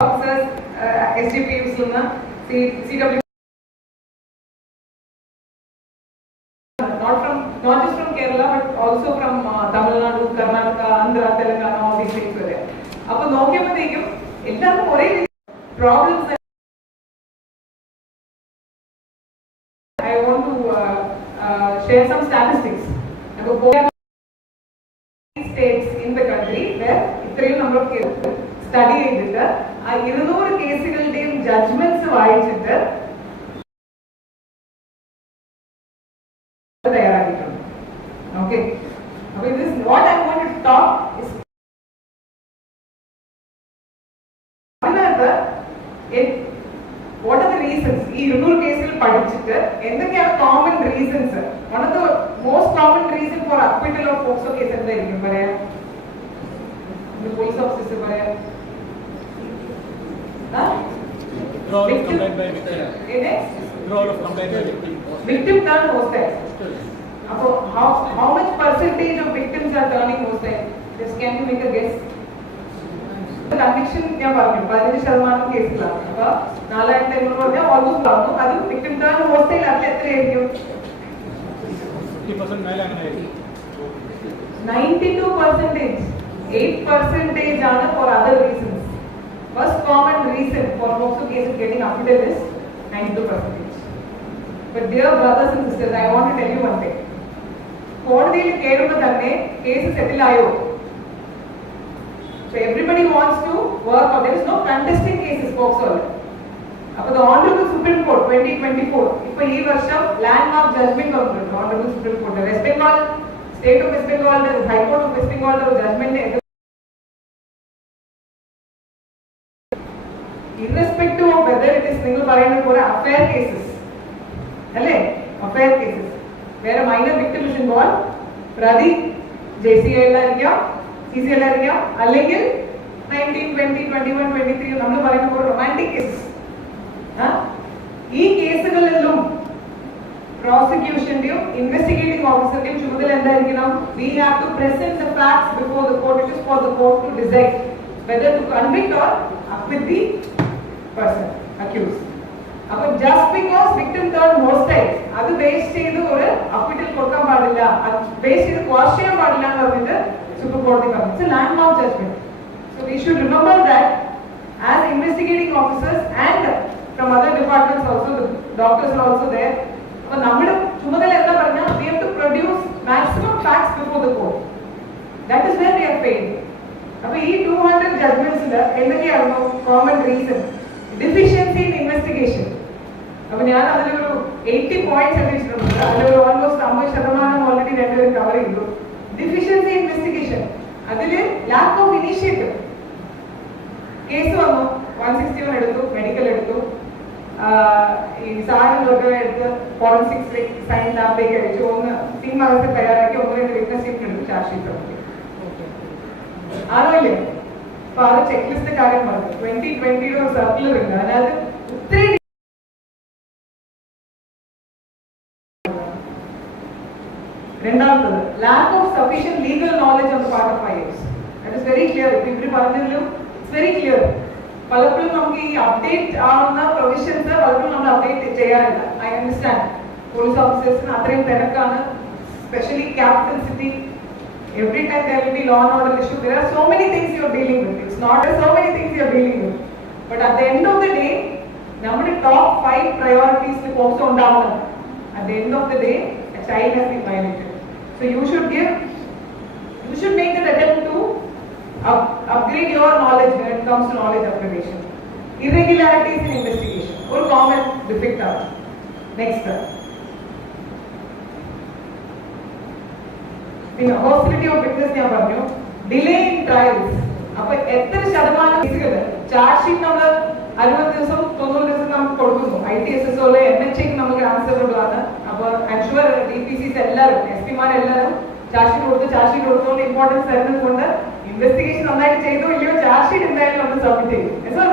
officers, uh, Not from, not just from Kerala, but also from uh, Tamil Nadu, Karnataka, Andhra, Telangana, all these things were there. அப்போ நோக்கியப்போதைக்கும் எல்லாருக்கும் ஒரே problems I want to share some statistics நம்ம போய் states in the country where இத்தனையும் number of cases. Study ചെയ്തിട്ട് ആ ഇരുന്നൂറ് കേസുകളുടെയും ജഡ്ജ്മെന്റ്സ് വായിച്ചിട്ട് തയ്യാറാക്കിയിട്ടുണ്ട്. ഓക്കെ അപ്പൊ ഇത് what I want to talk അതിനകത്ത് വാട്ട് ആർ ദ റീസൺസ് ഈ ഇരുന്നൂറ് കേസുകൾ പഠിച്ചിട്ട് എന്തൊക്കെയാണ് common reasons one of the most common reason for acquittal of POCSO case എന്തായിരിക്കും പറയാം? പോലീസ് ഓഫീസർ പറയാം? Role of Victim- complaint by victim. ഏത്? Role of complaint by victim. victim turn hostile. അപ്പോൾ how how much percentage of victims are turning hostile? Just can you make a guess? Conviction ഞാൻ പറഞ്ഞു പതിനഞ്ച് ശതമാനം കേസിലാണ് അപ്പൊ നാലായിരത്തി അഞ്ഞൂറ് പറഞ്ഞാൽ ഓൾമോസ്റ്റ് പറഞ്ഞു അത് വിക്ടിം ടേൺ ഹോസ്റ്റൈൽ അതിൽ എത്രയായിരിക്കും 50% മേലെ അങ്ങനെ ആയിരിക്കും. Ninety two percentage eight percentage ആണ് for other reasons first common reason for മോക്സോ cases getting update is ninety two percentage but dear brothers and sisters I want tell you one thing കോടതിയിൽ കയറുമ്പോൾ തന്നെ case settle ആയോ? So everybody wants to work on, there is no contesting cases POCSO അപ്പൊ the honorable supreme court 2024 ഇപ്പൊ ഈ വർഷം landmark judgement വന്നിട്ടുണ്ട്. Honorable supreme court West Bengal state of West ബംഗാളിന്റെ high court of West ബംഗാളിന്റെ ഒരു judgement it is നിങ്ങൾ പറയുന്നത് പോലെ അഫയർ കേസസ് അല്ലേ? അഫയർ കേസസ് വേറെ മൈനർ വിക്ടിം ഇസ് ഇൻവോൾവ് പ്രതി ജെ സി എല്ലായിരിക്കാം സി സി എല്ലായിരിക്കാം അല്ലെങ്കിൽ nineteen twenty twenty one twenty three നമ്മൾ പറയുന്ന പോലെ റൊമാന്റിക് കേസസ് ഈ കേസുകളിലും പ്രോസിക്യൂഷന്റെയും ഇൻവെസ്റ്റിഗേറ്റിംഗ് ഓഫീസറിന്റെയും ചുമതല എന്തായിരിക്കണം? We have to present the facts before the court it is for the court to decide whether to convict or acquit the person accuse അപ്പൊ just because victim turn hostile അത് base ചെയ്ത് ഒരു acquittal കൊടുക്കാൻ പാടില്ല. Base ചെയ്ത് quash ചെയ്യാൻ പാടില്ല എന്ന് പറഞ്ഞിട്ട് സുപ്രീം കോടതി പറഞ്ഞു. It's landmark judgement so we should remember that as investigating officers and from other departments also doctors are also there അപ്പൊ നമ്മുടെ ചുമതല എന്താ പറഞ്ഞാൽ we have to produce maximum facts before the court that is where we are paid അപ്പൊ ഈ two hundred ജഡ്ജ്മെന്റ്സിൽ എന്തൊക്കെയായിരുന്നു common reason deficiency in investigation അപ്പൊ ഞാൻ അതിലൊരു എയ്റ്റി പോയിന്റ്സ് അന്വേഷിച്ചിട്ടുണ്ട് അതിലൊരു ഓൾമോസ്റ്റ് അമ്പത് ശതമാനം ഓൾറെഡി രണ്ടുപേരും കവർ ചെയ്തു. ഡിഫിഷ്യൻസി ഇൻവെസ്റ്റിഗേഷൻ അതിൽ ലാക്ക് ഓഫ് ഇനീഷ്യേറ്റീവ് കേസ് വന്നു. വൺ സിക്സ്റ്റി വൺ എടുത്തു മെഡിക്കൽ എടുത്തു. ഈ സാധനങ്ങളൊക്കെ എടുത്ത് ഫോറൻസിക്സ് സയൻസ് ലാബിലേക്ക് അയച്ചു. ഒന്ന് ടീം അകത്ത് തയ്യാറാക്കി ഒന്ന് രണ്ട് വിറ്റ്നസ് എടുത്തു ചാർജ് ഷീറ്റ് ആണോ ഇല്ലേ അപ്പൊ അത് ചെക്ക് ലിസ്റ്റ് കാര്യം പറഞ്ഞു. ട്വന്റി ട്വന്റിയുടെ സർക്കുലർ ഉണ്ട്. അതിനകത്ത് ഒത്തിരി രണ്ടാമത്തത് lack of sufficient legal knowledge on part of IS that is very clear ഇപ്പൊ ഇവര് പറഞ്ഞതിലും ഇറ്റ്സ് വെരി ക്ലിയർ പലപ്പോഴും നമുക്ക് ഈ അപ്ഡേറ്റ് ആവുന്ന പ്രൊവിഷൻസ് പലപ്പോഴും നമ്മൾ അപ്ഡേറ്റ് ചെയ്യാറില്ല ഐ അണ്ടർസ്റ്റാൻഡ് പോലീസ് ഓഫീസേഴ്സിന് അത്രയും തിരക്കാണ് specially capital city every time there will be law and order issue there are so many things you are dealing with it's not so many things you are dealing with but at the end of the day നമ്മുടെ top five പ്രയോറിറ്റീസിൽ post ഉണ്ടാവണം at the end of the day a child has been violated so you should give you should make an attempt to up, upgrade your knowledge when it comes to knowledge upgradation irregularities in investigation ഒരു common defect ആണ് next പിന്നെ ഹോസ്പിറ്റലിറ്റി of witness ഞാൻ പറഞ്ഞു delay in trials അപ്പൊ എത്ര ശതമാനം കേസുകൾ charge sheet നമ്മൾ അറുപത് ദിവസം തൊണ്ണൂറ് ദിവസം നമുക്ക് കൊടുക്കുന്നു. I T S S O M H ഐക്ക് നമുക്ക് ആൻസറബിൾ ആണ് അപ്പൊ അൻഷുവർ ഡി പി സിസ് എല്ലാവരും എസ് പിമാരെല്ലാവരും ചാർജ് കൊടുത്ത് ചാർജ് കൊടുത്തോണ്ട് ഇമ്പോർട്ടൻസ് തരുന്നത് കൊണ്ട് ഇൻവെസ്റ്റിഗേഷൻ നന്നായിട്ട് ചെയ്തോ. ഇല്ലയോ ചാർജ് എന്തായാലും നമ്മൾ സബ്മിറ്റ് ചെയ്യും എസോ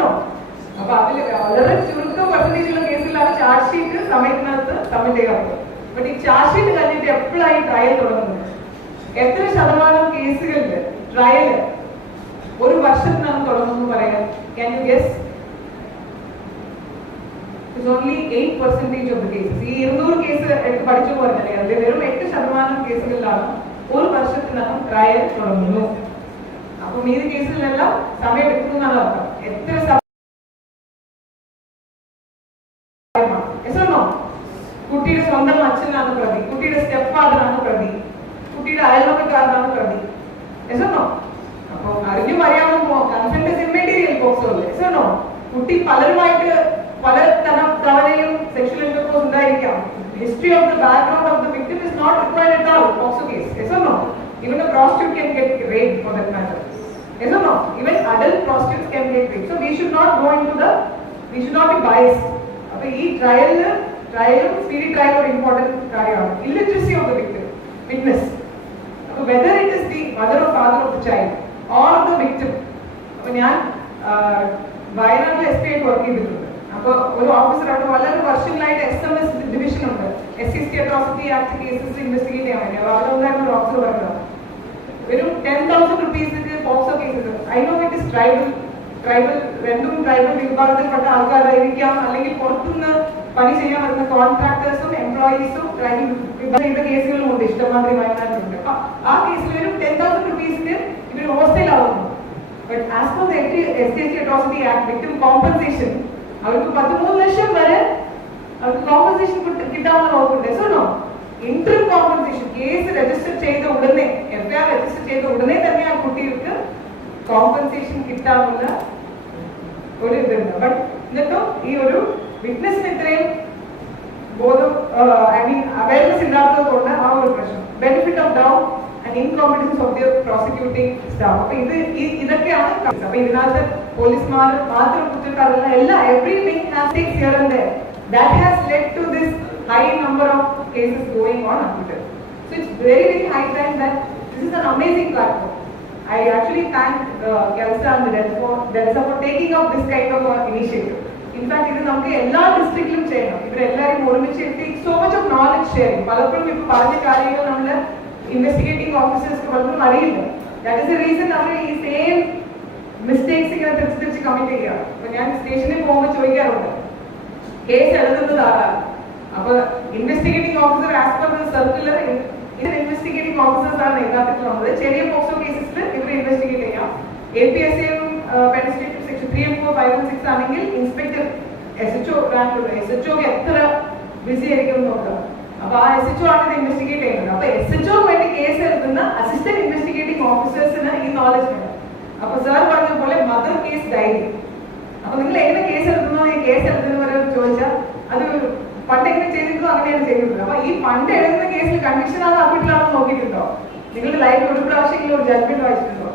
അപ്പൊ അതിൽ വളരെ ചുരുക്കം പെർസെന്റേജ് ഉള്ള കേസിലാണ് ചാർജ് ഷീറ്റ് സമയത്തിനകത്ത് സബ്മിറ്റ് ചെയ്യാറുള്ളത് ബട്ട് ഈ ചാർജ് ഷീറ്റ് കഴിഞ്ഞിട്ട് എപ്പോഴായി ട്രയൽ തുടങ്ങുന്നത്? എത്ര ശതമാനം കേസുകളിൽ ട്രയൽ ഒരു വർഷത്തിനാണ് തുടങ്ങുന്നു പറയാൻ? Can you guess it's only eight percentage of the cases ഈ ഇരുന്നൂറ് കേസ് എടുത്ത് പഠിച്ചു പറഞ്ഞല്ലേ അതിൽ വെറും എട്ട് ശതമാനം കേസുകളിലാണ് ഒരു വർഷത്തിനകം ട്രയൽ തുടങ്ങുന്നു അപ്പൊ ഈ കേസിലെല്ലാം സമയം എടുക്കുന്നതാണ് അർത്ഥം എത്ര? കുട്ടിയുടെ സ്വന്തം അച്ഛനാണ് പ്രതി കുട്ടിയുടെ സ്റ്റെപ്പ് ഫാദറാണ് പ്രതി കുട്ടിയുടെ അയൽവക്കാരനാണ് പ്രതി no? അപ്പൊ അറിഞ്ഞും അറിയാമോ consent POCSO Yes or no? കുട്ടി പലരുമായിട്ട് History of the background of the victim is not required at all POCSO case Yes or no? Even a prostitute can get raped for that matter. Yes or no? Even adult prostitutes can get raped. So we should not go into the, we should not be biased. അപ്പൊ ഈ ട്രയലില് ട്രയലും speedy ട്രയലും ഒരു important കാര്യമാണ് illiteracy of the victim witness അപ്പൊ whether it is the mother of father of the child or of the victim അപ്പൊ ഞാൻ ആ, വയനാട്ടിൽ S P ആയിട്ട് വർക്ക് ചെയ്തിട്ടുണ്ട് അപ്പൊ ഒരു ഓഫീസർ അവിടെ വളരെ വർഷങ്ങളായിട്ട് എസ് എം എസ് ഡിവിഷൻ ഉണ്ട്. S C T atrocity act cases investigate ചെയ്യാൻ വേണ്ടി. അവിടെ ഉണ്ടായിരുന്ന ഒരു ഓഫീസർ പറഞ്ഞത് വെറും ten thousand റുപ്പീസിന് POCSO cases I know it is tribal tribal രണ്ടും ട്രൈബൽ വിഭാഗത്തിൽപ്പെട്ട ആൾക്കാരായിരിക്കാം. അല്ലെങ്കിൽ പുറത്തുനിന്ന് പണി ചെയ്യാൻ വരുന്ന കോൺട്രാക്ടേഴ്സും എംപ്ലോയീസും ട്രൈബൽ വിഭാഗ കേസുകളും ഉണ്ട് ഇഷ്ടമാതിരി വയനാട്ടിലുണ്ട് അപ്പൊ ആ കേസിൽ വെറും ടെൻ തൗസൻഡ് റുപ്പീസിന് ഇവർ ഹോസ്റ്റലാവുന്നു but as per S C S C atrocity act victim compensation അവർക്ക് പതിമൂന്ന് ലക്ഷം വരെ അവർക്ക് കോമ്പൻസേഷൻ കിട്ടാവുന്ന വകുപ്പുണ്ട്. So no inter compensation case register ചെയ്ത ഉടനെ എഫ്ഐആർ രജിസ്റ്റർ ചെയ്ത ഉടനെ തന്നെ ആ കുട്ടികൾക്ക് കോമ്പൻസേഷൻ കിട്ടാവുന്ന ഒരു ഇതുണ്ട്. ബട്ട് എന്നിട്ടും ഈ ഒരു വിറ്റ്നസിന് ഇത്രയും ബോധം ഐ മീൻ അവയർനെസ് ഇല്ലാത്തത് കൊണ്ട് ആ ഒരു പ്രശ്നം. Benefit of doubt and incompetence of the prosecuting staff അപ്പൊ ഇത് ഇതൊക്കെയാണ്. അപ്പൊ ഇതിനകത്ത് പോലീസ്മാർ മാത്രം കുറ്റക്കാരല്ല എല്ലാ everything has takes here and there that has led to this high number of cases going on acquitted so it's very very high time that this is an amazing platform I actually thank uh, Kelsa and the Delta for, Delta for taking up this kind of uh, initiative. In fact, ഇത് നമുക്ക് എല്ലാ ഡിസ്ട്രിക്റ്റിലും ചെയ്യണം ഇവരെല്ലാവരും ഒരുമിച്ച് so much of knowledge sharing പലപ്പോഴും ഇപ്പൊ പറഞ്ഞ കാര്യങ്ങൾ നമ്മൾ ഇൻവെസ്റ്റിഗേറ്റിംഗ് ഓഫീസേഴ്സ് പലപ്പോഴും അറിയില്ല. ദാറ്റ് ഇസ് ദ റീസൺ നമ്മൾ ഈ സെയിം മിസ്റ്റേക്സ് ഇങ്ങനെ തിരിച്ച് തിരിച്ച് കമ്മിറ്റ് ചെയ്യുക അപ്പൊ ഞാൻ സ്റ്റേഷനിൽ പോകുമ്പോൾ ചോദിക്കാറുണ്ട് കേസ് എഴുതുന്നത് ആരാണ്? അപ്പൊ investigating officer as per circular ഇത് ഇൻവെസ്റ്റിഗേറ്റിംഗ് ഓഫീസേഴ്സ് ആണ്. യഥാർത്ഥത്തിലുള്ളത് ചെറിയ പോക്സോ കേസസിൽ ഇവർ ഇൻവെസ്റ്റിഗേറ്റ് ചെയ്യാം. എ പി എസ് എയും penetrative section three and four five and six ആണെങ്കിൽ ഇൻസ്പെക്ടർ എസ് എച്ച് ഒ റാങ്കുള്ള എസ് എച്ച് ഒക്ക് എത്ര ബിസി ആയിരിക്കും നോക്കുക അപ്പൊ ആ എസ് എച്ച് ഒ ആണ് ഇത് ഇൻവെസ്റ്റിഗേറ്റ് ചെയ്യുന്നത്. അപ്പൊ എസ് എച്ച് ഒ വേണ്ടി കേസ് എടുക്കുന്ന അസിസ്റ്റന്റ് ഇൻവെസ്റ്റിഗേറ്റിംഗ് ഓഫീസേഴ്സിന് ഈ നോളജ് വേണം. അപ്പൊ സാർ പറഞ്ഞ പോലെ മദർ കേസ് ഡയറി അപ്പൊ നിങ്ങൾ എങ്ങനെ കേസ് എടുക്കുന്നോ? ഈ കേസ് എടുക്കുന്നവരെ ചോദിച്ചാൽ അത് പണ്ട് എങ്ങനെ ചെയ്തിരുന്നോ അങ്ങനെയാണ് ചെയ്തിരുന്നത് അപ്പൊ ഈ പണ്ട് എഴുതുന്ന കേസിൽ കൺവിക്ഷൻ ആണ് അപ്പിട്ടിലാണെന്ന് നോക്കിയിട്ടുണ്ടോ? നിങ്ങളുടെ ലൈഫിൽ ഒരു പ്രാവശ്യമെങ്കിലും ഒരു ജഡ്ജ്മെന്റ് വായിച്ചിട്ടുണ്ടോ?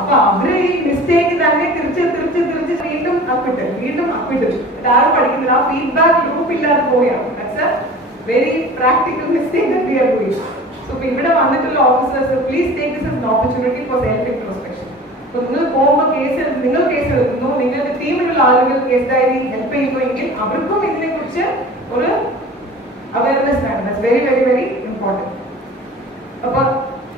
അപ്പൊ അവർ ഈ മിസ്റ്റേക്ക് തന്നെ തിരിച്ച് തിരിച്ച് തിരിച്ച് വീണ്ടും അപ്പിട്ട് വീണ്ടും അപ്പിട്ട് ആരും പഠിക്കുന്നില്ല ആ ഫീഡ്ബാക്ക് ലൂപ്പ് ഇല്ലാതെ പോവുകയാണ്. Very practical mistake that we are doing so ഇപ്പൊ ഇവിടെ വന്നിട്ടുള്ള officers please take this an opportunity for self introspection അപ്പൊ നിങ്ങൾ പോകുമ്പോൾ കേസ് നിങ്ങൾ കേസ് എടുക്കുന്നു. നിങ്ങളുടെ ടീമിലുള്ള ആളുകൾ കേസ് ഡയറി ഹെൽപ്പ് ചെയ്യുന്നു എങ്കിൽ അവർക്കും ഇതിനെ കുറിച്ച് ഒരു അവയർനെസ് വേണം. That's very very very important അപ്പൊ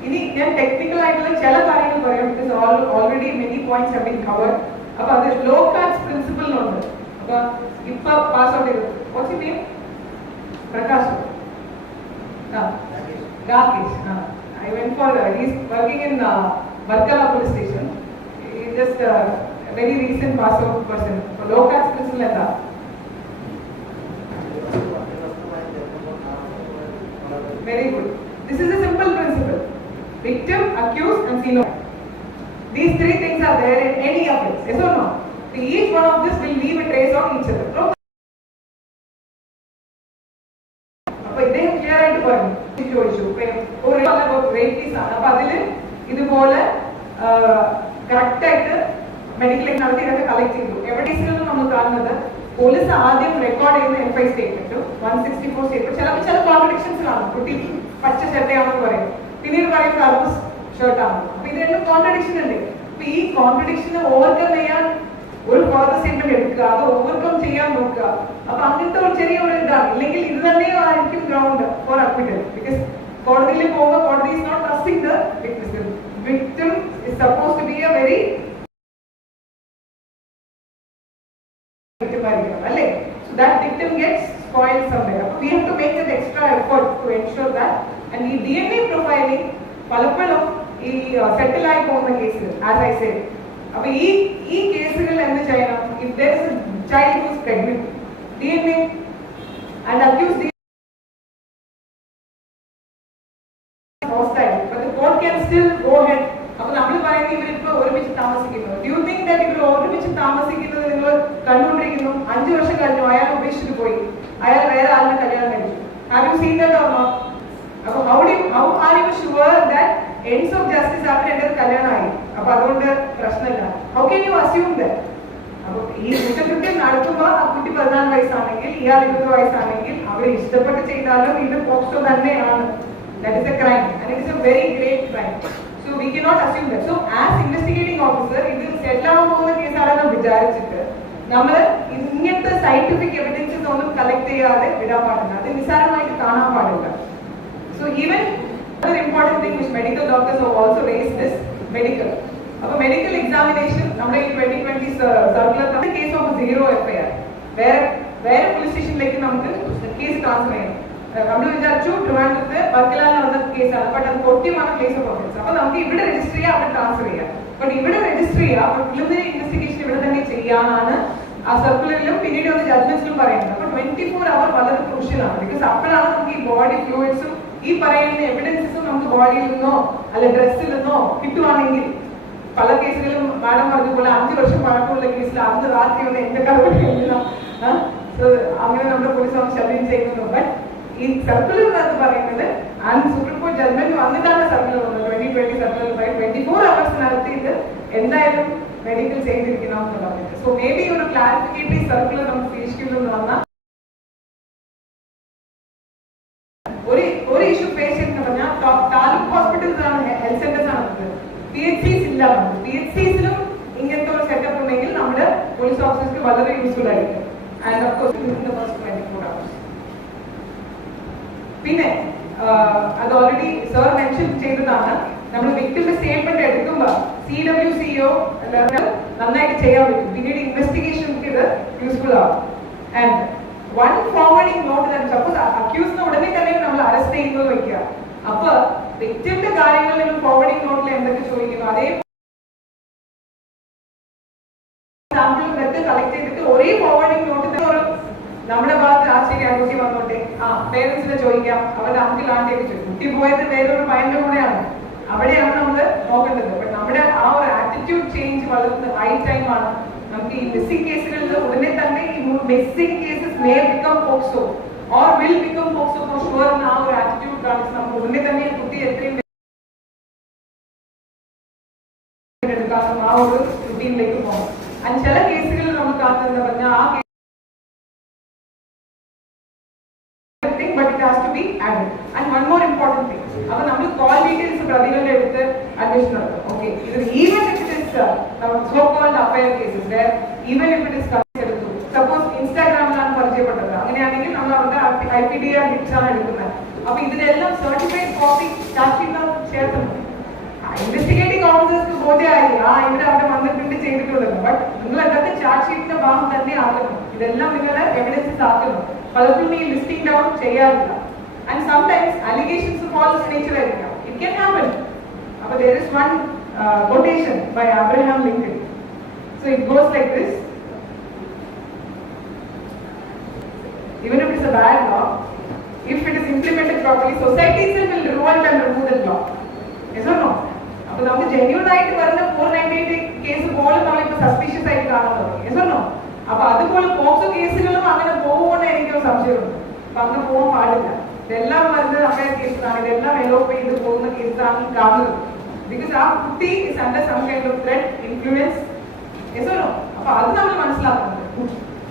ഇനി ഞാൻ ടെക്നിക്കൽ ആയിട്ടുള്ള ചില കാര്യങ്ങൾ പറയാം. Because all already many points have been cover അപ്പൊ അത് ലോ കാസ്റ്റ് പ്രിൻസിപ്പിളിനുണ്ട് അപ്പൊ ഇപ്പൊ പാസ് ഔട്ട് ചെയ്തത് what's name Prakash. Uh, Rakesh. I went for, uh, he's working in uh, police station. He just uh, a very recent pass out person. Low caste person like that. Very good. This is a simple principle. Victim, accused and seen These three things are there in any offense. Yes or no? So each one of this will leave a trace on each other. ഇതുപോലെ കറക്റ്റായിട്ട് medical നടത്തി ഇതൊക്കെ collect ചെയ്തു. എവിഡൻസിലും നമ്മൾ കാണുന്നത് police ആദ്യം record ചെയ്യുന്ന F I statement one sixty four statement ചില ചില കോൺട്രഡിക്ഷൻസ് കാണും. കുട്ടി പച്ച ചട്ടയാണെന്ന് പറയും. പിന്നീട് പറയും കറുപ്പ് ഷർട്ടാണ് അപ്പൊ ഇത് രണ്ടും കോൺട്രഡിക്ഷൻ ഉണ്ട്. അപ്പൊ ഈ കോൺട്രഡിക്ഷനെ ഓവർകം ചെയ്യാൻ ഒരു പോലത്തെ സ്റ്റേറ്റ്മെന്റ് എടുക്കുക അത് ഓവർകം ചെയ്യാൻ നോക്കുക. അപ്പൊ അങ്ങനത്തെ ഒരു ചെറിയ ഒരു ഇതാണ്. ഇല്ലെങ്കിൽ ഇത് തന്നെയോ ആയിരിക്കും ഗ്രൗണ്ട് ഫോർ അക്വിറ്റൽ ബിക്കോസ് കോടതിയിൽ പോകുമ്പോൾ കോടതി is not trusting the witness victim is supposed to be a very victim ആയിരിക്കണം അല്ലേ so that victim gets spoiled somewhere അപ്പൊ we have to make that extra effort to ensure that and ഈ D N A profiling പലപ്പോഴും ഈ സെറ്റിൽ ആയി പോകുന്ന കേസുകൾ as I say അപ്പൊ ഈ ഈ കേസുകൾ എന്ത് ചെയ്യണം if there is a child whose pregnant D N A and accuse ahead. അപ്പൊ നമ്മൾ പറയുന്നത് ഇവരിപ്പോ ഒരുമിച്ച് താമസിക്കുന്നു. ഡു യു തിങ്ക് ദാറ്റ് ഇവർ ഒരുമിച്ച് താമസിക്കുന്നത് നിങ്ങൾ കണ്ടുകൊണ്ടിരിക്കുന്നു? അഞ്ചു വർഷം കഴിഞ്ഞു അയാൾ ഉപേക്ഷിച്ചിട്ട് പോയി. അയാൾ വേറെ ആളിനെ കല്യാണം കഴിച്ചു. ഹാവ് യു സീൻ ദാറ്റ് അപ്പൊ how do how are you sure that ends of justice അവർ എന്റെ കല്യാണമായി? അപ്പൊ അതുകൊണ്ട് പ്രശ്നമില്ല. How can you assume that അപ്പൊ ഈ കുറ്റകൃത്യം നടത്തുമ്പോൾ ആ കുട്ടി പതിനാല് വയസ്സാണെങ്കിൽ ഇയാൾ ഇരുപത് വയസ്സാണെങ്കിൽ അവർ ഇഷ്ടപ്പെട്ട് ചെയ്താലും ഇത് പോക്സോ തന്നെയാണ്. That is a crime and it is a very great crime so we cannot assume that so as investigating officer ഇത് സെറ്റിലാവാൻ പോകുന്ന കേസാണെന്ന് വിചാരിച്ചിട്ട്. നമ്മൾ ഇങ്ങനത്തെ സയന്റിഫിക് എവിഡൻസസ് ഒന്നും കളക്ട് ചെയ്യാതെ വിടാൻ പാടില്ല. അത് നിസ്സാരമായിട്ട് കാണാൻ പാടില്ല. So even another important thing which doctors have also raised is medical. അപ്പൊ മെഡിക്കൽ എക്സാമിനേഷൻ നമ്മുടെ ഈ twenty twenty circular case of zero FIR വേറെ വേറെ പോലീസ് സ്റ്റേഷനിലേക്ക് നമുക്ക് കേസ് ട്രാൻസ്ഫർ ചെയ്യണം നമ്മൾ വിചാരിച്ചു ട്രിവാൻഡ്രത്ത് വർക്കലാലിൽ വന്ന കേസാണ്. ബട്ട് അത് കൊട്ടിയമാണ് പ്ലേസ് ഓഫ് ഓഫീസ് അപ്പൊ നമുക്ക് ഇവിടെ രജിസ്റ്റർ ചെയ്യാം അവിടെ ട്രാൻസ്ഫർ ചെയ്യാം. ബട്ട് ഇവിടെ രജിസ്റ്റർ ചെയ്യാം ബട്ട് പ്രിലിമിനറി ഇൻവെസ്റ്റിഗേഷൻ ഇവിടെ തന്നെ ചെയ്യാനാണ് ആ സർക്കുലറിലും പിന്നീട് വന്ന ജഡ്ജ്മെന്റ്സിലും പറയുന്നത്. അപ്പൊ ട്വന്റി ഫോർ അവർ വളരെ ക്രൂഷ്യലാണ് ബിക്കോസ് അപ്പോഴാണ് നമുക്ക് ഈ ബോഡി ഫ്ലൂയിഡ്സും ഈ പറയുന്ന എവിഡൻസസും നമുക്ക് ബോഡിയിൽ നിന്നോ അല്ല ഡ്രസ്സിൽ നിന്നോ കിട്ടുവാണെങ്കിൽ പല കേസുകളും മാഡം പറഞ്ഞ പോലെ അഞ്ചു വർഷം പഴക്കമുള്ള കേസിൽ അന്ന് രാത്രി ഒന്ന് എന്റെ കഥ അങ്ങനെ നമ്മുടെ പോലീസ് ശല്യം ചെയ്യുന്നു ബട്ട് ഈ സർക്കുലറിനകത്ത് പറയുന്നത്. ആൻഡ് സുപ്രീം കോർട്ട് ജഡ്ജ്മെന്റ് വന്നിട്ടാണ് സർക്കുലർ വന്നത്. Twenty twenty circular by twenty four അവേഴ്സിനകത്ത് ഇത് എന്തായാലും മെഡിക്കൽ ചെയ്തിരിക്കണം എന്ന് പറഞ്ഞിട്ട്. സോ മേ ബി ഒരു ക്ലാരിഫിക്കേറ്ററി സർക്കുലർ നമുക്ക് തിരിച്ചിട്ടുണ്ടെന്ന് വന്നാൽ ഒരു ഒരു ഇഷ്യൂ ഫേസ് എന്ന് പറഞ്ഞാൽ താലൂക്ക് ഹോസ്പിറ്റൽസ് ആണ് ഹെൽത്ത് സെന്റേഴ്സ് ആണ് പി എച്ച് സിസ് ഇല്ല പി എച്ച് സിസിലും ഇങ്ങനത്തെ ഒരു സെറ്റപ്പ് ഉണ്ടെങ്കിൽ നമ്മുടെ പോലീസ് ഓഫീസർക്ക് വളരെ യൂസ്ഫുൾ ആയിരിക്കും. And of course within the first twenty four hours പിന്നെ അത് ഓൾറെഡി സർ മെൻഷൻ ചെയ്തതാണ്. നമ്മൾ വിക്ടിന്റെ സ്റ്റേറ്റ്മെന്റ് എടുക്കുമ്പോൾ സി ഡബ്ല്യു സിഒ നന്നായിട്ട് ചെയ്യാൻ പറ്റും. പിന്നീട് ഇൻവെസ്റ്റിഗേഷൻ ഇത് യൂസ്ഫുൾ ആവും and one forwarding note suppose അക്യൂസിന് ഉടനെ തന്നെ നമ്മൾ അറസ്റ്റ് ചെയ്യുന്നത് വെക്കുക. അപ്പൊ വിക്ടിന്റെ കാര്യങ്ങൾ നിങ്ങൾ ഫോർവേഡിംഗ് നോട്ടിൽ എന്തൊക്കെ ചോദിക്കുന്നു? അതേ സാമ്പിൾ കളക്ട് ചെയ്തിട്ട് ഒരേ ഫോർവേഡിംഗ് നോട്ടിൽ ഒരു നമ്മുടെ ഭാഗത്ത് ആ ശരി ആ കുട്ടി വന്നോട്ടെ. ആ പേരൻസിനെ ചോദിക്കാം. അവരുടെ അങ്കിൾ ആണ്ടിയൊക്കെ ചോദിക്കും. കുട്ടി പോയത് വേറൊരു പയ്യന്റെ കൂടെയാണ്. അവിടെയാണ് നമ്മൾ നോക്കേണ്ടത്. അപ്പൊ നമ്മുടെ ആ ഒരു ആറ്റിറ്റ്യൂഡ് ചേഞ്ച് വളരെ ഹൈ ടൈം ആണ്. നമുക്ക് ഈ മിസ്സിംഗ് കേസുകളിൽ ഉടനെ തന്നെ ഈ missing cases may become POCSO or will become POCSO for sure എന്ന ആ ഒരു ആറ്റിറ്റ്യൂഡ് കാണിച്ച് നമുക്ക് ഉടനെ തന്നെ കുട്ടി എത്രയും എടുക്കാനും ആ ഒരു റുട്ടീനിലേക്ക് പോകണം. ആൻഡ് ചില കേസുകളിൽ നമ്മൾ കാണുന്നത് പറഞ്ഞാൽ ആ thing, but it has to be added. And one more important thing. അപ്പൊ നമ്മൾ കോൾ ഡീറ്റെയിൽസ് പ്രതികളുടെ അടുത്ത് അന്വേഷണം നടത്തും ഓക്കെ ഇത് even if it is so called affair cases even if it is എടുത്തു സപ്പോസ് ഇൻസ്റ്റാഗ്രാമിലാണ് പരിചയപ്പെട്ടത്. അങ്ങനെയാണെങ്കിൽ നമ്മൾ അവരുടെ ഐ പി ഡി ആണ് എടുക്കുന്നത്. അപ്പൊ ഇതിനെല്ലാം സർട്ടിഫൈഡ് കോപ്പി ചാർജ് ചേർക്കണം ഇൻവെസ്റ്റിഗേറ്റിംഗ് ഓഫീസേഴ്സ് ബോധ്യമായി. ആ ഇവിടെ അവിടെ വന്നിട്ടുണ്ട് ചെയ്തിട്ടുള്ളത്. ബട്ട് നിങ്ങൾ അതൊക്കെ ചാർജ് ഷീറ്റിന്റെ ഭാഗം തന്നെ ആക്കണം ഇതെല്ലാം നിങ്ങളുടെ എവിഡൻസസ് ആക്കുന്നു പലപ്പോഴും ഈ ലിസ്റ്റിംഗ് ഡൗൺ ചെയ്യാറില്ല. And some allegations false nature ആയിരിക്കാം. ഇറ്റ് കെൻ ഹാപ്പൻ അപ്പൊ there is one quotation by Abraham Lincoln. So it goes like this. even if it's a bad law, if it is implemented properly, society itself will revolt and remove that law. Yes or no? അപ്പൊ നമുക്ക് genuine ആയിട്ട് വരുന്ന four ninety eight case പോലും നമ്മളിപ്പോ suspicious ആയിട്ട് തുടങ്ങി yes or no അപ്പൊ അതുപോലെ പോക്സോ കേസുകളും അങ്ങനെ പോകുമെന്ന് എനിക്കൊരു സംശയമുണ്ട് അപ്പൊ അങ്ങനെ പോകാൻ പാടില്ല ഇതെല്ലാം വരുന്നത് അങ്ങനെ കേസിലാണ് ഇതെല്ലാം എലോപ്പ് ചെയ്ത് പോകുന്ന കേസാണ് കാണുന്നത് ബിക്കോസ് ആ കുട്ടി is under some kind of thread influence yes or no അപ്പൊ അത് നമ്മൾ മനസ്സിലാക്കുന്നത്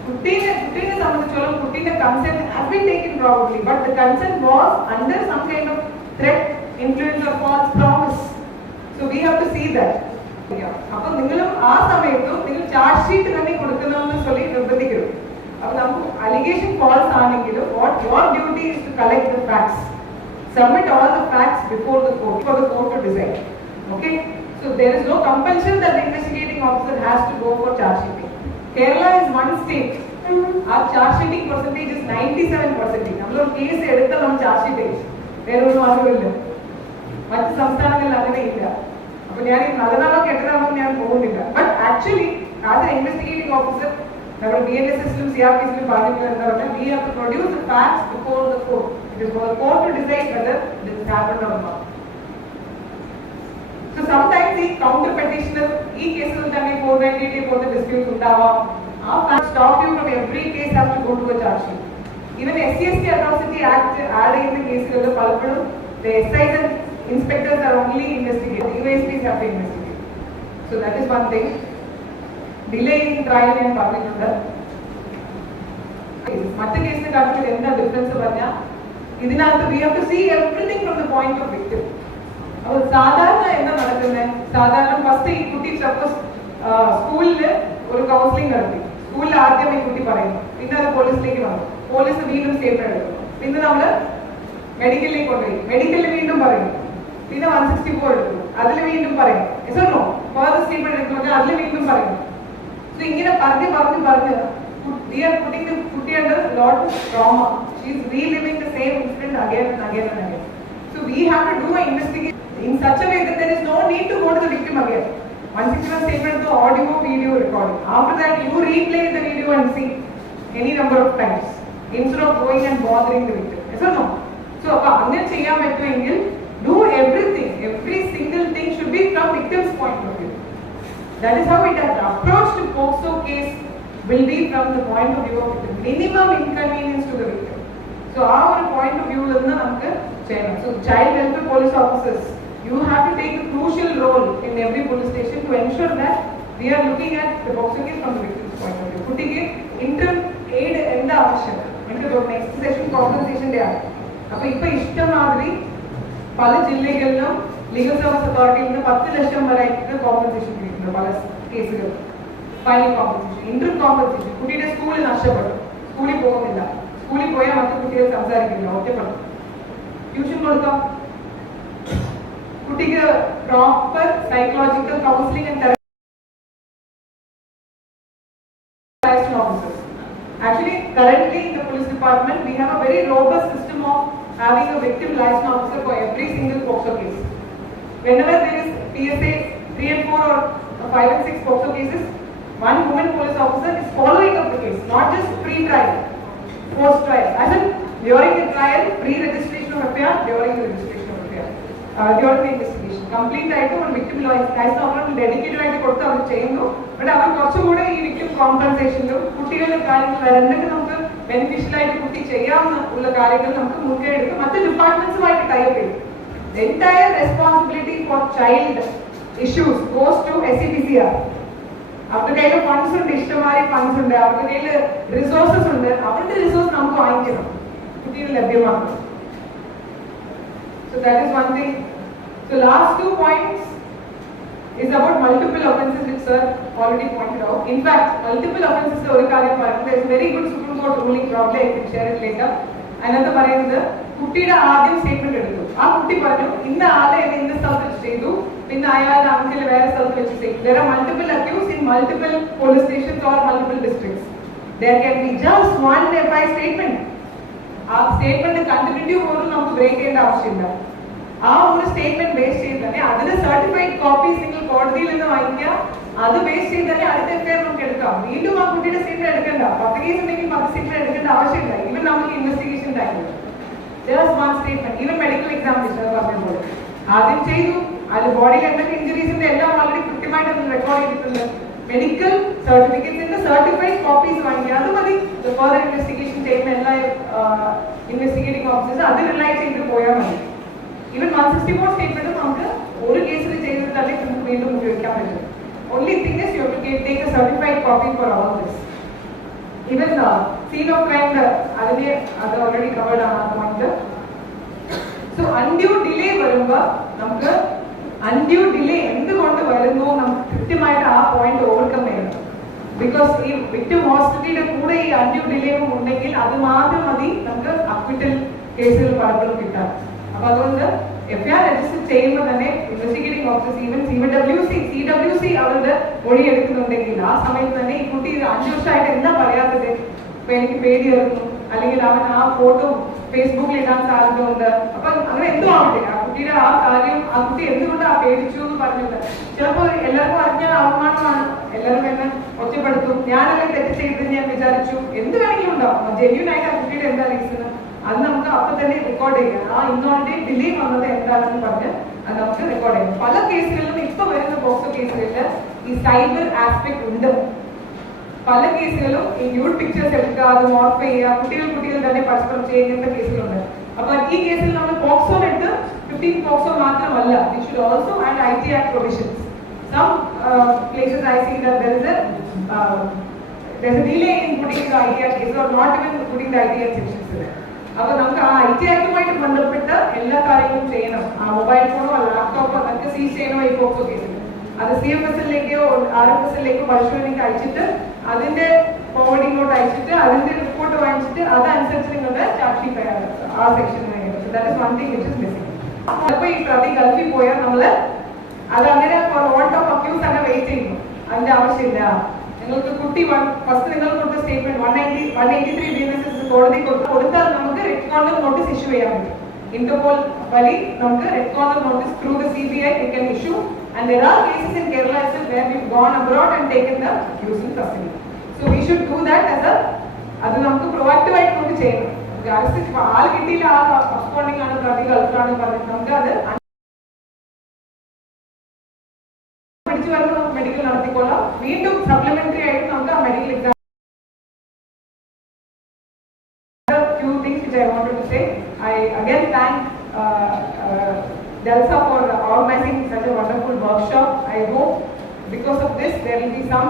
കുട്ടീനെ കുട്ടീനെ സംബന്ധിച്ചോളം കുട്ടീന്റെ consent has been taken probably but the consent was under some kind of thread influence of false promise so we have to see that അപ്പൊ നിങ്ങളും ആ സമയത്തും നിങ്ങൾ ചാർജ് ഷീറ്റ് തന്നെ കൊടുക്കണമെന്ന് ചൊല്ലി നിർബന്ധിക്കരുത് അപ്പൊ നമുക്ക് അലിഗേഷൻ ഫോൾസ് ആണെങ്കിലും what your duty is to collect the facts submit all the facts before the court for the court to decide. Okay? So there is no compulsion that the investigating officer has to go for charge sheeting. Kerala is one state. Our charge sheeting percentage is 97 percentage. നമ്മൾ ഒരു case എടുത്താൽ നമ്മൾ charge sheet ചെയ്യും വേറെ ഒരു മാർഗമില്ല മറ്റ് സംസ്ഥാനങ്ങളിൽ അങ്ങനെ ഇല്ല അപ്പൊ ഞാൻ ഈ നല്ലതാണോ കെട്ടതാണോ ഞാൻ പോകുന്നില്ല but actually as an investigating officer നമ്മൾ ബി എൻ എസ് എസിലും സി ആർ പി എസിലും പറഞ്ഞിട്ടുള്ള എന്താ പറഞ്ഞാൽ we have to produce the facts before the court it is for the court to decide whether this happened or not So sometimes ഈ counter petitioner ഈ കേസിൽ തന്നെ for ninety eight പോലത്തെ dispute ഉണ്ടാവാം ആ fact stop you from every case have to go to a charge sheet even S C S T atrocity act add ചെയ്യുന്ന കേസുകളിൽ പലപ്പോഴും S I inspectors are only investigate U S Ps have to investigate so that is one thing delay in trial ഞാൻ പറഞ്ഞിട്ടുണ്ട് മറ്റു കേസിനെ കാട്ടിൽ എന്താ difference പറഞ്ഞാൽ ഇതിനകത്ത് we have to see everything from the point of victim അപ്പോൾ സാധാരണ എന്താ നടക്കുന്നത് സാധാരണ ഫസ്റ്റ് ഈ കുട്ടി സപ്പോസ് സ്കൂളിൽ ഒരു കൗൺസിലിംഗ് നടത്തി. സ്കൂളിൽ ആദ്യം ഈ കുട്ടി പറയുന്നു പിന്നെ അത് പോലീസിലേക്ക് വന്നു പോലീസ് വീണ്ടും സ്റ്റേറ്റ്മെന്റ് എടുക്കുന്നു പിന്നെ നമ്മൾ മെഡിക്കലിലേക്ക് കൊണ്ടുപോയി. മെഡിക്കലിൽ വീണ്ടും പറയുന്നു പിന്നെ വൺ സിക്സ്റ്റി ഫോർ എടുക്കുന്നു അതിൽ വീണ്ടും പറയുന്നു എസോ ഫർദർ എടുക്കുമ്പോൾ അതിൽ വീണ്ടും പറയുന്നു സോ ഇങ്ങനെ പറഞ്ഞ് പറഞ്ഞ് പറഞ്ഞ് we are putting the കുട്ടി under lot of trauma. She is reliving the same incident again and again and again. So we have to do in such a way that there is no need to go to the victim again. 161 statement to audio video recording. After that, you replay the video and see any number of times instead of going and bothering the victim. Yes or no? So, അപ്പൊ അങ്ങനെ ചെയ്യാൻ പറ്റുമെങ്കിൽ do everything. Every single thing should be from victim's point of view. That is how it has the approach to POCSO case will be from the point of view of the minimum inconvenience to the victim. So ആ ഒരു point of view ൽ നിന്ന് നമുക്ക് ചെയ്യണം. So child welfare police officers, you have to take a crucial role in every police station to ensure that we are looking at the POCSO case from the victim's point of view. കുട്ടിക്ക് interim aid എന്താ ആവശ്യം? എനിക്ക് next session കോമ്പൻസേഷന്റെ ആണ്. അപ്പൊ ഇപ്പൊ ഇഷ്ടമാതിരി പല ജില്ലകളിലും legal service അതോറിറ്റിയിൽ നിന്ന് പത്ത് ലക്ഷം വരെ കോമ്പൻസേഷൻ കിട്ടിയിട്ടുണ്ട് പല കേസുകൾ ഫൈനൽ കോമ്പൻസേഷൻ ഇന്റർ കോമ്പൻസേഷൻ കുട്ടിയുടെ സ്കൂളിൽ നഷ്ടപ്പെട്ടു. സ്കൂളിൽ പോകുന്നില്ല. സ്കൂളിൽ പോയാൽ മറ്റു കുട്ടികൾ സംസാരിക്കില്ല. ഒറ്റപ്പെട്ടു ട്യൂഷൻ കൊടുക്കാം Putting a proper psychological counselling and therapy officers. Actually, currently in the police department, we have a very robust system of having a victim liaison officer for every single POXO case. Whenever there is PSA 3 and 4 or 5 and 6 POXO cases, one woman police officer is following up the case, not just pre-trial, post-trial. As in, during the trial, pre-registration of affair, during the registration. Of investigation complete ആയിട്ട് ഒരു victim licence അവർ dedicated ആയിട്ട് കൊടുത്ത് അവർ ചെയ്യുന്നു. But അവർ കുറച്ചുകൂടെ ഈ victim കോമ്പൻസേഷനിലും കുട്ടികളുടെ കാര്യങ്ങൾ എന്തൊക്കെ നമുക്ക് ബെനിഫിഷ്യൽ ആയിട്ട് കുട്ടി ചെയ്യാവുന്ന ഉള്ള കാര്യങ്ങൾ നമുക്ക് മുൻകൈ എടുത്ത് മറ്റ് ഡിപ്പാർട്ട്മെന്റ്സുമായിട്ട് ടൈപ്പ് ചെയ്യും. Entire responsibility for child issues goes to S C B C R അവരുടെ കയ്യിൽ ഫണ്ട്സ് ഉണ്ട് ഇഷ്ടമായ ഫണ്ട്സ് ഉണ്ട്. അവരുടെ കയ്യിൽ റിസോഴ്സസ് ഉണ്ട്. അവരുടെ റിസോഴ്സ് നമുക്ക് വാങ്ങിക്കണം. കുട്ടികൾ ലഭ്യമാക്കണം. So that is one thing. So last two points is about multiple offences which sir already pointed out. In fact, multiple offences ഒരു കാര്യം പറയുന്നത് there is a very good Supreme Court ruling probably I can share it later. അതിനകത്ത് പറയുന്നത് കുട്ടിയുടെ ആദ്യം statement എടുത്തു ആ കുട്ടി പറഞ്ഞു ഇന്ന ആളെ എന്നെ ഇന്ന സ്ഥലത്ത് വെച്ച് ചെയ്തു പിന്നെ അയാളുടെ അങ്കിൾ വേറെ സ്ഥലത്ത് വെച്ച് ചെയ്തു there are multiple accused in multiple police stations or multiple districts. There can be just one FI statement. ആ സ്റ്റേറ്റ്മെന്റ് കണ്ടിന്യൂറ്റി പോലും നമുക്ക് ബ്രേക്ക് ചെയ്യേണ്ട ആവശ്യമില്ല. ആ ഒരു സ്റ്റേറ്റ്മെന്റ് ബേസ് ചെയ്ത് തന്നെ അതിന് സർട്ടിഫൈഡ് കോപ്പീസ് നിങ്ങൾ കോടതിയിൽ നിന്ന് വാങ്ങിക്കുക. അത് ബേസ് ചെയ്ത് തന്നെ അടുത്ത എഫ്ഐആർ നമുക്ക് എടുക്കാം. വീണ്ടും ആ കുട്ടിയുടെ സ്റ്റേറ്റ്മെന്റ് എടുക്കണ്ട. പത്ത് കേസ് ഉണ്ടെങ്കിൽ പത്ത് സ്റ്റേറ്റ്മെന്റ് എടുക്കേണ്ട ആവശ്യമില്ല. ഇവൻ നമുക്ക് ഇൻവെസ്റ്റിഗേഷൻ ടൈമിൽ just one statement even medical examination പറഞ്ഞപ്പോൾ ആദ്യം ചെയ്തു. അതിൽ ബോഡിയിൽ എന്തൊക്കെ ഇഞ്ചുറീസിന്റെ എല്ലാം വളരെ കൃത്യമായിട്ട് റെക്കോർഡ് ചെയ്തിട്ടുണ്ട്. മെഡിക്കൽ സർട്ടിഫിക്കറ്റിന്റെ സർട്ടിഫൈഡ് കോപ്പീസ് വാങ്ങിക്കുക. അത് മതി. ഫർദർ ഇൻവെസ്റ്റിഗേഷൻ ചെയ്യുന്ന എല്ലാ ഇൻവെസ്റ്റിഗേറ്റിംഗ് ഓഫീസേഴ്സ് അത് റിലൈ ചെയ്ത് പോയാൽ മതി. Even one sixty four statement നമുക്ക് ഒരു കേസിൽ ചെയ്തിട്ട് അല്ലെങ്കിൽ നമുക്ക് വീണ്ടും ഉപയോഗിക്കാൻ പറ്റും. Only thing is you take take a certified copy for this. This even scene of crime അതിനെ അത് ഓൾറെഡി കവേർഡ് ആണ് അത് പോയിന്റ് സോ അൺഡ്യൂ ഡിലേ വരുമ്പോ നമുക്ക് അൺഡ്യൂ ഡിലേ എന്തുകൊണ്ട് വരുന്നു നമുക്ക് കൃത്യമായിട്ട് ആ പോയിന്റ് ഓവർകം ചെയ്യണം ബിക്കോസ് ഈ വിക്ടിം ഹോസ്പിറ്റലിന്റെ കൂടെ ഈ അൺഡ്യൂ ഡിലേയും ഉണ്ടെങ്കിൽ അത് മാത്രം മതി നമുക്ക് അക്വിറ്റൽ കേസുകൾ പലപ്പോഴും കിട്ടാം അപ്പൊ അതുകൊണ്ട് എഫ് ആർ രജിസ്റ്റർ ചെയ്യുമ്പോൾ തന്നെ investigating officer even C W C C W C അവരുടെ മൊഴി എടുക്കുന്നുണ്ടെങ്കിൽ ആ സമയത്ത് തന്നെ ഈ കുട്ടി അഞ്ചു വർഷമായിട്ട് എന്താ പറയാത്തത്? ഇപ്പൊ എനിക്ക് പേടിയായിരുന്നു അല്ലെങ്കിൽ അവൻ ആ ഫോട്ടോ ഫേസ്ബുക്കിൽ ഇടാൻ സാധ്യതയുണ്ട്. അപ്പൊ അങ്ങനെ എന്തോ ആവട്ടെ കുട്ടിയുടെ ആ കാര്യം ആ കുട്ടി എന്തുകൊണ്ട് ആ പേടിച്ചു എന്ന് പറഞ്ഞില്ല ചിലപ്പോൾ എല്ലാവർക്കും അറിഞ്ഞാൽ അവമാനമാണ്. എല്ലാവരും എന്നെ ഒറ്റപ്പെടുത്തും. ഞാനല്ലേ തെറ്റ് ചെയ്തെന്ന് ഞാൻ വിചാരിച്ചു. എന്ത് വേണമെങ്കിലും ഉണ്ടാവും. ജെന്യൂൻ ആയിട്ട് ആ കുട്ടിയുടെ എന്താ റീസൺ അത് നമുക്ക് അപ്പൊ തന്നെ റെക്കോർഡ് ചെയ്യാം. ആ ഇന്നോടെ ഡിലേ വന്നത് എന്താണെന്ന് പറഞ്ഞ് അത് നമുക്ക് റെക്കോർഡ് ചെയ്യാം. പല കേസുകളിലും ഇപ്പൊ വരുന്ന പോക്സോ കേസുകളിൽ ഈ സൈബർ ആസ്പെക്ട് ഉണ്ട്. പല കേസുകളും ഈ ന്യൂഡ് പിക്ചേഴ്സ് എടുക്കുക അത് മോർഫ് ചെയ്യുക കുട്ടികൾ കുട്ടികൾ തന്നെ പരസ്പരം ചെയ്യുന്ന കേസുകളുണ്ട്. അപ്പൊ ഈ കേസിൽ നമ്മൾ പോക്സോ എടുത്ത് ഫിഫ്റ്റീൻ പോക്സോ മാത്രമല്ല we should also and I T act provisions some places I see there is there's a delay in putting the ITR case or not even putting the ITR sections in it. അപ്പൊ നമുക്ക് ആ I T ആക്ടുമായിട്ട് ബന്ധപ്പെട്ട് എല്ലാ കാര്യങ്ങളും ചെയ്യണം. ആ mobile ഫോണോ ലാപ്ടോപ്പോ അതൊക്കെ സീസ് ചെയ്യണോ ഈ പോക്സോ കേസിൽ. അത് സി എം എസ് എല്ലിലേക്കോ ആർ എം എസ് എല്ലിലേക്കോ പരിശോധനയ്ക്ക് അയച്ചിട്ട് അതിന്റെ ഫോർവേഡിങ്ങോട്ട് അയച്ചിട്ട് അതിന്റെ റിപ്പോർട്ട് വാങ്ങിച്ചിട്ട് അതനുസരിച്ച് നിങ്ങളുടെ ചാർജ് ഷീറ്റ് ആ section that is one thing which is missing ചിലപ്പോൾ ഈ പ്രതി ഗൾഫിൽ പോയാൽ നമ്മൾ അതങ്ങനെ വോണ്ട് ഓഫ് അക്യൂസ് തന്നെ വെയിറ്റ് ചെയ്യുന്നു. അതിന്റെ ആവശ്യമില്ല. നിങ്ങൾക്ക് കുട്ടി വൺ ഫസ്റ്റ് നിങ്ങൾ കൊടുത്ത statement one eighty one eighty three B S S കോടതി കൊടുത്ത് കൊടുത്താൽ നമുക്ക് റെഡ് കോർണർ നോട്ടീസ് ഇഷ്യൂ ചെയ്യാൻ പറ്റും. ഇന്റർപോൾ വഴി നമുക്ക് red corner notice through the C B I we can issue and there are cases in Kerala where we gone abroad and taken the accused custody so we should do that as a അത് നമുക്ക് provocative ആയിട്ട് നമുക്ക് ചെയ്യണം. Arrest ആൾ കിട്ടിയില്ല ആൾ absconding ആണ് പ്രതി ഗൾഫിലാണ് പറഞ്ഞിട്ട് നമുക്ക് അത് പിടിച്ചു വരുമ്പോൾ നമുക്ക് മെഡിക്കൽ നടത്തിക്കൊള്ളാം വീണ്ടും സപ്ലിമെന്ററി ആയിട്ട് നമുക്ക് ആ medical exam few things which I wanted to say. I again thank uh, uh, Delsa for organizing such a wonderful workshop. I hope because of this there will be some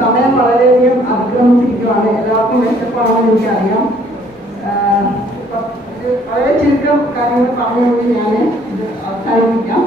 സമയം വളരെയധികം അതിക്രമിച്ചിരിക്കുകയാണ് എല്ലാവർക്കും വിശപ്പാണെന്ന് എനിക്കറിയാം. വളരെ ചുരുക്കം കാര്യങ്ങൾ പറഞ്ഞുകൊണ്ട് ഞാൻ ഇത് അവസാനിപ്പിക്കാം.